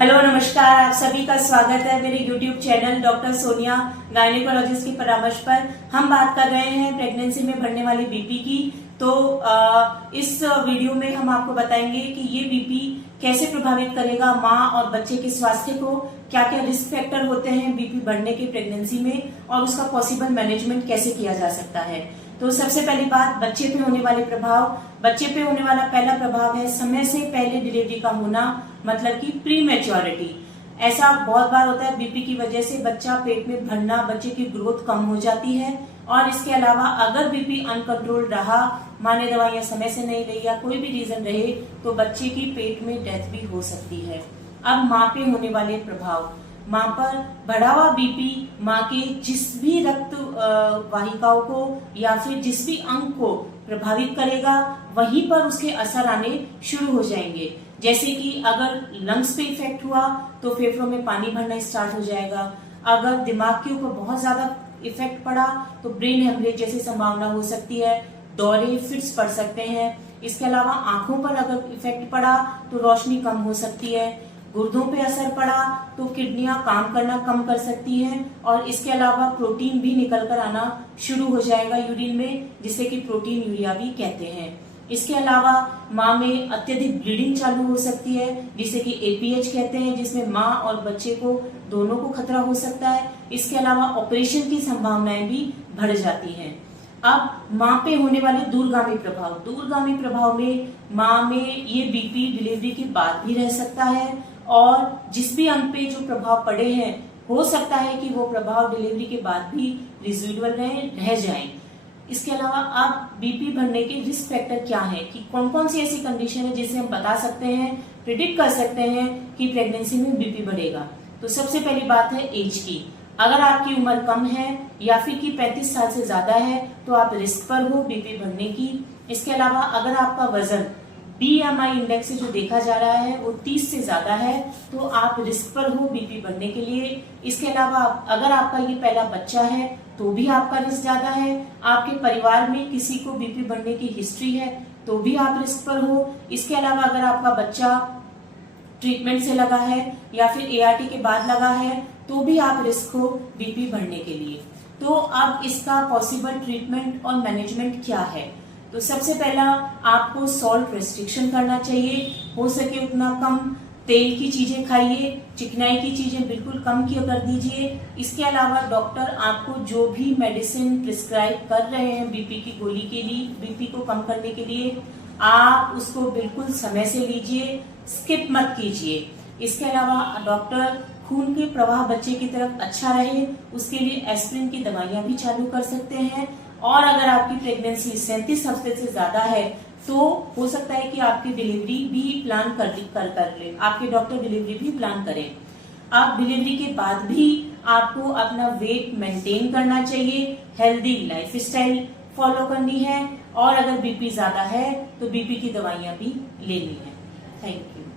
Hello नमस्कार, आप सभी का स्वागत है मेरे YouTube channel doctor Sonia gynaecologist की परामर्श पर। हम बात कर रहे हैं प्रेगनेंसी में बढ़ने वाली बीपी की। तो इस वीडियो में हम आपको बताएंगे कि ये बीपी कैसे प्रभावित करेगा माँ और बच्चे के स्वास्थ्य को, क्या क्या रिस्क फैक्टर होते हैं बीपी बढ़ने के प्रेगनेंसी में और उसका पॉसिबल मैनेजमेंट कैसे किया जा सकता है। तो सबसे पहली बात, बच्चे पे होने वाले प्रभाव। बच्चे पे होने वाला पहला प्रभाव है समय से पहले डिलीवरी का होना, मतलब कि प्री मैच्योरिटी। ऐसा बहुत बार होता है, बीपी की वजह से बच्चा पेट में भरना, बच्चे की ग्रोथ कम हो जाती है। और इसके अलावा अगर बीपी अनकंट्रोल रहा, माँ ने दवाइयां समय से नहीं ली या कोई भी रीजन रहे, तो बच्चे की पेट में डेथ भी हो सकती है। अब माँ पे होने वाले प्रभाव, माँ पर बढ़ा हुआ बीपी माँ के जिस भी रक्त वाहिकाओं को या फिर जिस भी अंग को प्रभावित करेगा, वहीं पर उसके असर आने शुरू हो जाएंगे। जैसे कि अगर लंग्स पे इफेक्ट हुआ तो फेफड़ों में पानी भरना स्टार्ट हो जाएगा। अगर दिमाग के ऊपर बहुत ज्यादा इफेक्ट पड़ा तो ब्रेन हेमरेज जैसी संभावना हो सकती है, दौरे फिट्स पड़ सकते हैं। इसके अलावा आंखों पर अगर इफेक्ट पड़ा तो रोशनी कम हो सकती है। गुर्दों पे असर पड़ा तो किडनियां काम करना कम कर सकती हैं। और इसके अलावा प्रोटीन भी निकल कर आना शुरू हो जाएगा यूरिन में, जिसे कि प्रोटीन यूरिया भी कहते हैं। इसके अलावा माँ में अत्यधिक ब्लीडिंग चालू हो सकती है, जिसे कि एपीएच कहते हैं, जिसमें माँ और बच्चे को दोनों को खतरा हो सकता है। इसके अलावा ऑपरेशन की संभावनाएं भी बढ़ जाती हैं। अब माँ पे होने वाले दूरगामी प्रभाव, दूरगामी प्रभाव में माँ में ये बीपी डिलीवरी के बाद भी रह सकता है और जिस भी अंग पे जो प्रभाव पड़े हैं, हो सकता है कि वो प्रभाव डिलीवरी के बाद भी रिजिडुअल रह जाएं। इसके अलावा अब बीपी बढ़ने के रिस्क फैक्टर क्या है, कि कौन कौन सी ऐसी कंडीशन है जिससे हम बता सकते हैं, प्रिडिक्ट कर सकते हैं कि प्रेगनेंसी में बीपी बढ़ेगा। तो सबसे पहली बात है एज की। अगर आपकी उम्र कम है या फिर कि 35 साल से ज्यादा है तो आप रिस्क पर हो बीपी बढ़ने की। इसके अलावा अगर आपका वजन BMI इंडेक्स से जो देखा जा रहा है वो 30 से ज्यादा है तो आप रिस्क पर हो बीपी बढ़ने के लिए। इसके अलावा अगर आपका ये पहला बच्चा है तो भी आपका रिस्क ज्यादा है। आपके परिवार में किसी को बीपी बढ़ने की हिस्ट्री है तो भी आप रिस्क पर हो। इसके अलावा अगर आपका बच्चा ट्रीटमेंट से लगा है या फिर ART के बाद लगा है तो भी आप रिस्क हो बीपी बढ़ने के लिए। तो अब इसका पॉसिबल ट्रीटमेंट और मैनेजमेंट क्या है। तो सबसे पहला आपको सॉल्ट रेस्ट्रिक्शन करना चाहिए, हो सके उतना कम तेल की चीजें खाइए, चिकनाई की चीजें बिल्कुल कम किया कर दीजिए। इसके अलावा डॉक्टर आपको जो भी मेडिसिन प्रिस्क्राइब कर रहे हैं बीपी की गोली के लिए, बीपी को कम करने के लिए, आप उसको बिल्कुल समय से लीजिए, स्किप मत कीजिए। इसके अलावा डॉक्टर खून के प्रवाह बच्चे की तरफ अच्छा रहे उसके लिए एस्पिरिन की दवाइयां भी चालू कर सकते हैं। और अगर आपकी प्रेगनेंसी 37 हफ्ते से ज्यादा है तो हो सकता है कि आपकी डिलीवरी भी प्लान कर ले, आपके डॉक्टर डिलीवरी भी प्लान करें। आप डिलीवरी के बाद भी आपको अपना वेट मेंटेन करना चाहिए, हेल्दी लाइफस्टाइल फॉलो करनी है और अगर बीपी ज्यादा है तो बीपी की दवाइयां भी लेनी है। Thank you.